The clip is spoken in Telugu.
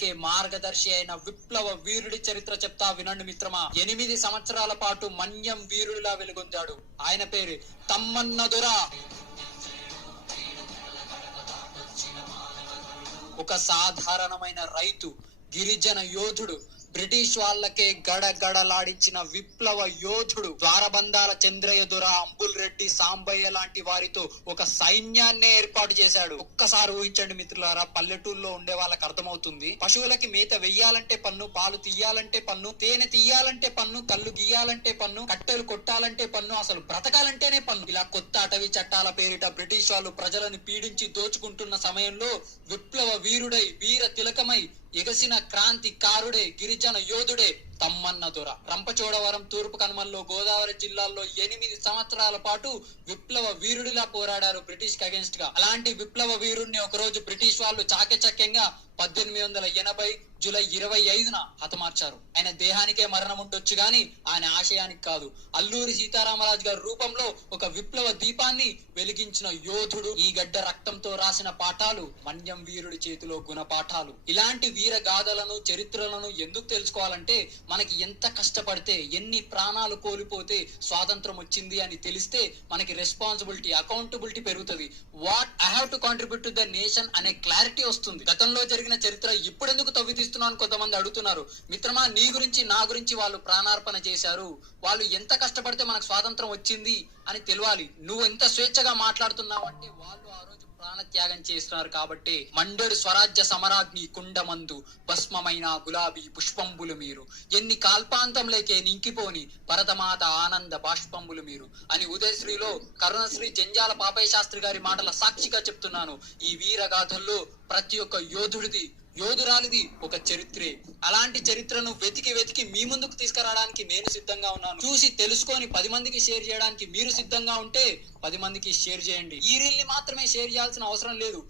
కే మార్గదర్శి అయిన విప్లవ వీరుడి చరిత్ర చెప్తా వినండి మిత్రమా. 8 సంవత్సరాల పాటు మన్యం వీరుడిలా వెలుగొందాడు. ఆయన పేరు తమ్మన్న దొర. ఒక సాధారణమైన రైతు, గిరిజన యోధుడు, బ్రిటిష్ వాళ్ళకే గడగడలాడించిన విప్లవ యోధుడు, ద్వారబంధాల చంద్రయ్య దొర, అంబుల్ రెడ్డి, సాంబయ్య లాంటి వారితో ఒక సైన్యాన్నే ఏర్పాటు చేశాడు. ఒక్కసారి ఊహించండి మిత్రులారా, పల్లెటూరులో ఉండే వాళ్ళకి అర్థమవుతుంది. పశువులకి మేత వెయ్యాలంటే పన్ను, పాలు తీయాలంటే పన్ను, తేనె తీయాలంటే పన్ను, కళ్ళు గీయాలంటే పన్ను, కట్టెలు కొట్టాలంటే పన్ను, అసలు బ్రతకాలంటేనే పన్ను. ఇలా కొత్త అటవీ చట్టాల పేరిట బ్రిటిష్ వాళ్ళు ప్రజలను పీడించి దోచుకుంటున్న సమయంలో విప్లవ వీరుడై, వీర తిలకమై ఎగసిన క్రాంతికారుడే, గిరిజన యోధుడే తమ్మన్న దొర. రంపచోడవరం, తూర్పు కనుమల్లో, గోదావరి జిల్లాల్లో 8 సంవత్సరాల పాటు విప్లవ వీరుడిలా పోరాడారు బ్రిటిష్ కి అగేన్స్ట్ గా. అలాంటి విప్లవ వీరుడిని ఒకరోజు బ్రిటిష్ వాళ్ళు చాకచక్యంగా 1880 జూలై 25న హతమార్చారు. ఆయన దేహానికే మరణం ఉండొచ్చు గాని ఆయన ఆశయానికి కాదు. అల్లూరి సీతారామరాజు గారి రూపంలో ఒక విప్లవ దీపాన్ని వెలిగించిన యోధుడు. ఈ గడ్డ రక్తంతో రాసిన పాఠాలు మన్యం వీరుడి చేతిలో గుణపాఠాలు. ఇలాంటి వీర గాథలను, చరిత్రలను ఎందుకు తెలుసుకోవాలంటే, మనకి ఎంత కష్టపడితే, ఎన్ని ప్రాణాలు కోల్పోతే స్వాతంత్రం వచ్చింది అని తెలిస్తే మనకి రెస్పాన్సిబిలిటీ, అకౌంటబిలిటీ పెరుగుతుంది. What I have to contribute to the nation అనే క్లారిటీ వస్తుంది. గతంలో జరిగిన చరిత్ర ఇప్పుడెందుకు తవ్వితీస్తున్నాను కొంతమంది అడుగుతున్నారు. మిత్రమా, నీ గురించి నా గురించి వాళ్ళు ప్రాణార్పణ చేశారు. వాళ్ళు ఎంత కష్టపడితే మనకు స్వాతంత్రం వచ్చింది అని తెలియాలి. నువ్వు ఎంత స్వేచ్ఛగా మాట్లాడుతున్నావు అంటే వాళ్ళు ఆ రోజు ప్రాణ త్యాగం చేస్తున్నారు కాబట్టి. మండెడు స్వరాజ్య సమరాగ్ని కుండమందు భస్మమైన గులాబీ పుష్పంబులు మీరు, ఎన్ని కాల్పాంతంలేకే నింకిపోని భరతమాత ఆనంద బాష్పంబులు మీరు అని ఉదయశ్రీలో కరుణశ్రీ జంజాల పాపయ్య శాస్త్రి గారి మాటల సాక్షిగా చెప్తున్నాను. ఈ వీరగాథల్లో ప్రతి ఒక్క యోధుడిది, యోధురాలిది ఒక చరిత్రే. అలాంటి చరిత్రను వెతికి మీ ముందుకు తీసుకురావడానికి నేను సిద్ధంగా ఉన్నాను. చూసి తెలుసుకొని 10 మందికి షేర్ చేయడానికి మీరు సిద్ధంగా ఉంటే 10 మందికి షేర్ చేయండి. ఈ రీల్ ని మాత్రమే షేర్ చేయాల్సిన అవసరం లేదు.